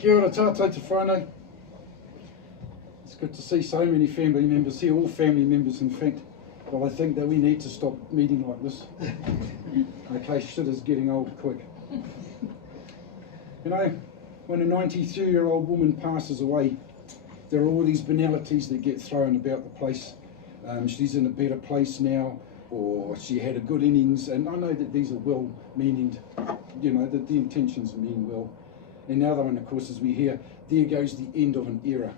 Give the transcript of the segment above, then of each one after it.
Kia ora tātou te whānau. It's good to see so many family members here, all family members in fact. But I think that we need to stop meeting like this. Okay, shit is getting old quick. You know, when a 92-year-old woman passes away, there are all these banalities that get thrown about the place. She's in a better place now, or she had a good innings, and I know that these are well-meaning, you know, that the intentions mean well. And the other one, of course, as we hear, there goes the end of an era.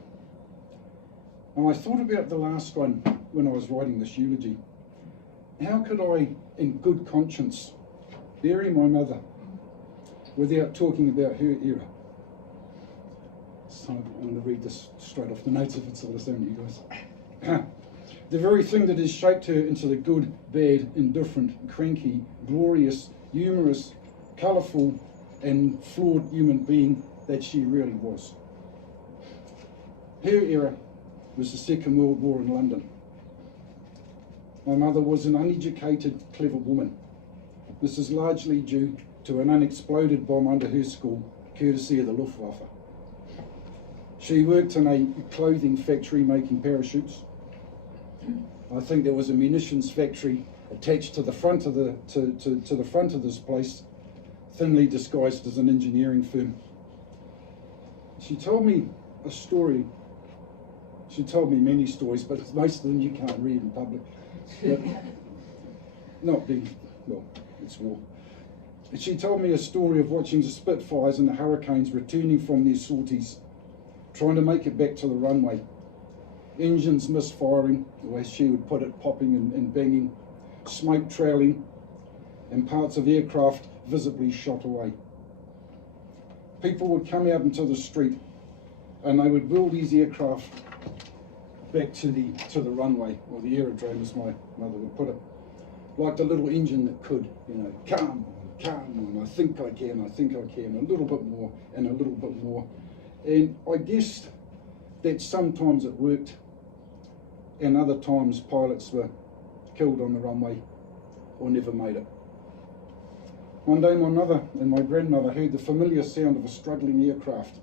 And I thought about the last one when I was writing this eulogy. How could I, in good conscience, bury my mother without talking about her era? So I'm going to read this straight off the notes if it's all the same to you guys. The very thing that has shaped her into the good, bad, indifferent, cranky, glorious, humorous, colourful and flawed human being that she really was. Her era was the Second World War in London. My mother was an uneducated, clever woman. This is largely due to an unexploded bomb under her school, courtesy of the Luftwaffe. She worked in a clothing factory making parachutes. I think there was a munitions factory attached to the front of the front of this place, thinly disguised as an engineering firm. She told me a story. She told me many stories, but most of them you can't read in public. But not being, well, it's war. She told me a story of watching the Spitfires and the Hurricanes returning from their sorties, trying to make it back to the runway. Engines misfiring, or as she would put it, popping and banging, smoke trailing, and parts of aircraft visibly shot away. People would come out into the street and they would wheel these aircraft back to the runway, or the aerodrome as my mother would put it, like the little engine that could, you know, come on, I think I can, a little bit more and a little bit more. And I guess that sometimes it worked, and other times pilots were killed on the runway or never made it. One day my mother and my grandmother heard the familiar sound of a struggling aircraft,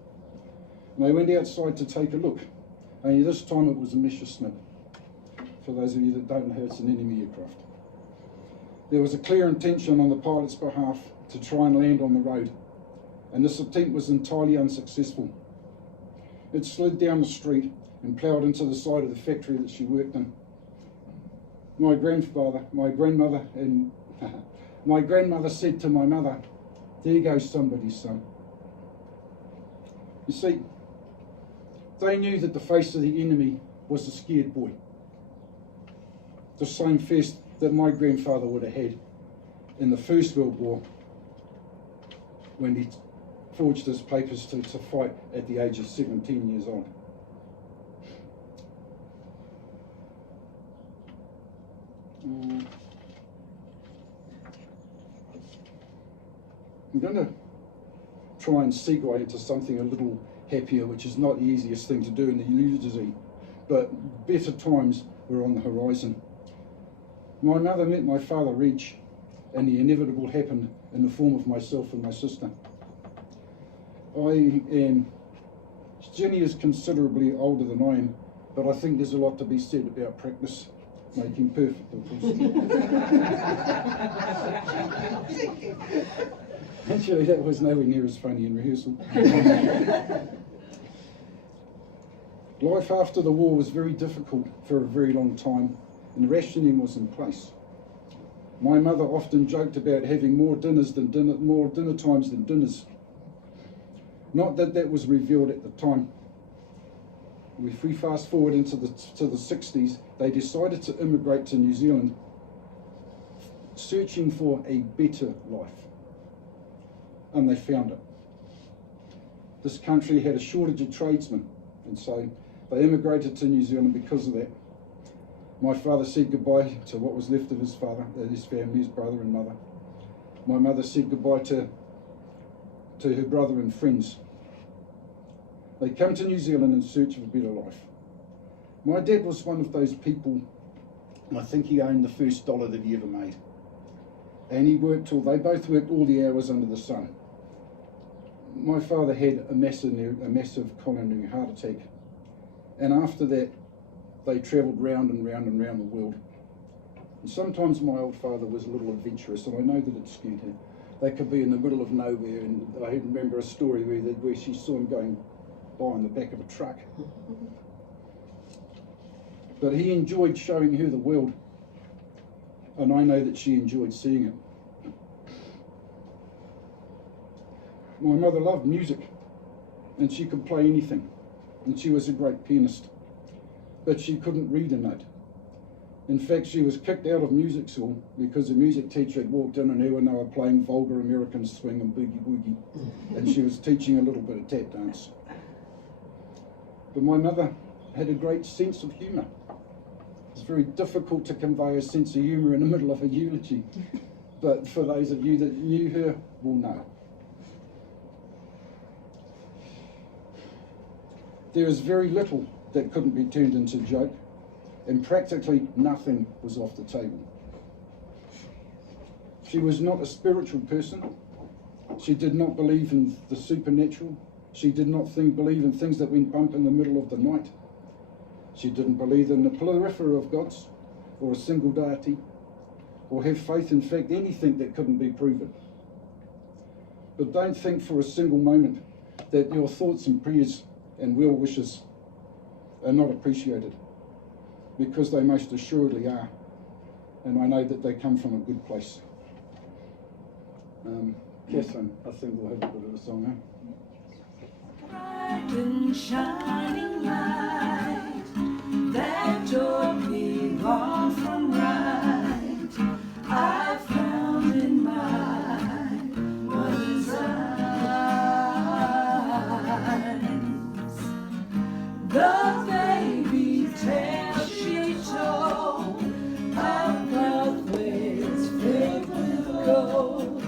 and they went outside to take a look. Only this time it was a Messerschmitt. For those of you that don't know, it's an enemy aircraft. There was a clear intention on the pilot's behalf to try and land on the road, and this attempt was entirely unsuccessful. It slid down the street and ploughed into the side of the factory that she worked in. My grandmother said to my mother, "There goes somebody's son." You see, they knew that the face of the enemy was a scared boy. The same face that my grandfather would have had in the First World War when he forged his papers to fight at the age of 17 years old. I'm going to try and segue into something a little happier, which is not the easiest thing to do in the eulogy, but better times were on the horizon. My mother met my father, Reg, and the inevitable happened in the form of myself and my sister. Jenny is considerably older than I am, but I think there's a lot to be said about practice making perfect, of course. Actually, that was nowhere near as funny in rehearsal. Life after the war was very difficult for a very long time, and rationing was in place. My mother often joked about having more dinner times than dinners. Not that that was revealed at the time. If we fast forward into the 60s, they decided to immigrate to New Zealand, searching for a better life. And they found it. This country had a shortage of tradesmen, and so they immigrated to New Zealand because of that. My father said goodbye to what was left of his father, his family, his brother and mother. My mother said goodbye to her brother and friends. They come to New Zealand in search of a better life. My dad was one of those people, I think he owned the first dollar that he ever made. And they both worked all the hours under the sun. my father had a massive coronary heart attack, and after that they travelled round and round and round the world. And sometimes my old father was a little adventurous, and I know that it skewed him. They could be in the middle of nowhere, and I remember a story where she saw him going by in the back of a truck. But he enjoyed showing her the world, and I know that she enjoyed seeing it. My mother loved music, and she could play anything, and she was a great pianist, but she couldn't read a note. In fact, she was kicked out of music school because the music teacher had walked in on her when they were playing vulgar American swing and boogie woogie, and she was teaching a little bit of tap dance. But my mother had a great sense of humour. It's very difficult to convey a sense of humour in the middle of a eulogy, but for those of you that knew her will know. There is very little that couldn't be turned into a joke, and practically nothing was off the table. She was not a spiritual person. She did not believe in the supernatural. She did not believe in things that went bump in the middle of the night. She didn't believe in the plethora of gods, or a single deity, or have faith in fact anything that couldn't be proven. But don't think for a single moment that your thoughts and prayers and well wishes are not appreciated, because they most assuredly are, and I know that they come from a good place. Catherine, I think we'll have a bit of a song, eh? Bright and shining light, that taught me wrong from right, I found in my mother's eyes. The baby tale she told of pathways filled with gold,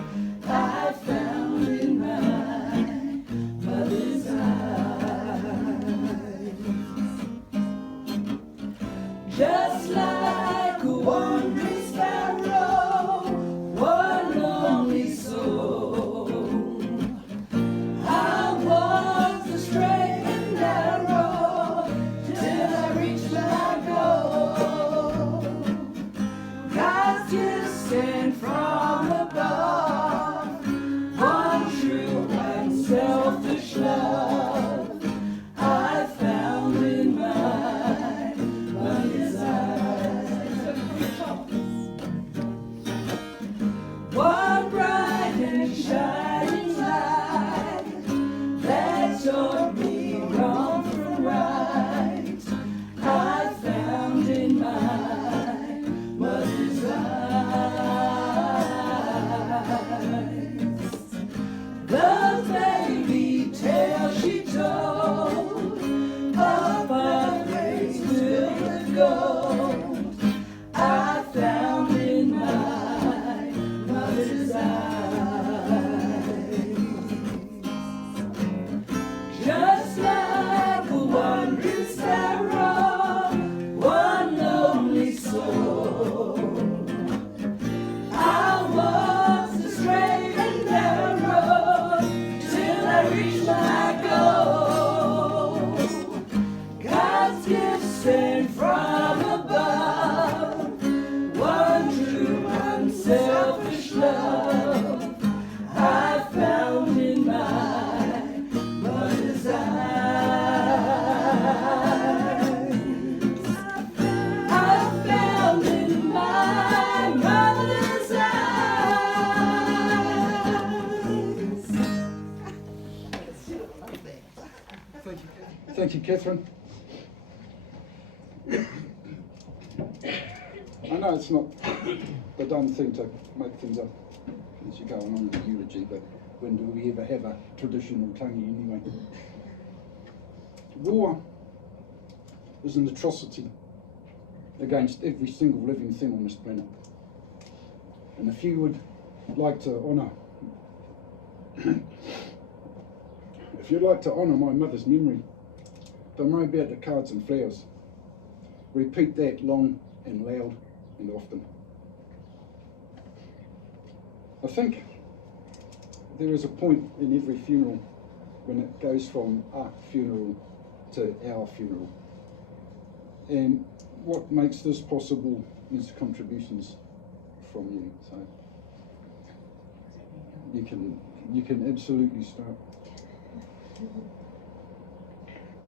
I found in my mother's eyes. Just like a wandering sparrow, one lonely soul, I walked the straight and narrow till I reached my goal. God's gifts sent from above, one true unselfish love, I found in my mother's eyes. One bright and shining light that taught me wrong from right, I found in my mother's eyes. The baby tale she told of pathways filled with gold, I found in my mother's eyes. Just like a wandering sparrow, one lonely soul, I walked the straight and narrow till I reached my goal. God's gift sent from above, one true unselfish love, I found in my mother's eyes. I found in my mother's eyes. Thank you, Catherine. I know it's not the done thing to make things up as you go on in the eulogy, but when do we ever have a traditional tangi anyway? War is an atrocity against every single living thing on this planet. And if you would like to honour if you'd like to honour my mother's memory, don't worry about the cards and flowers. Repeat that long and loud and often. I think there is a point in every funeral when it goes from a funeral to our funeral. And what makes this possible is contributions from you. So you can absolutely start.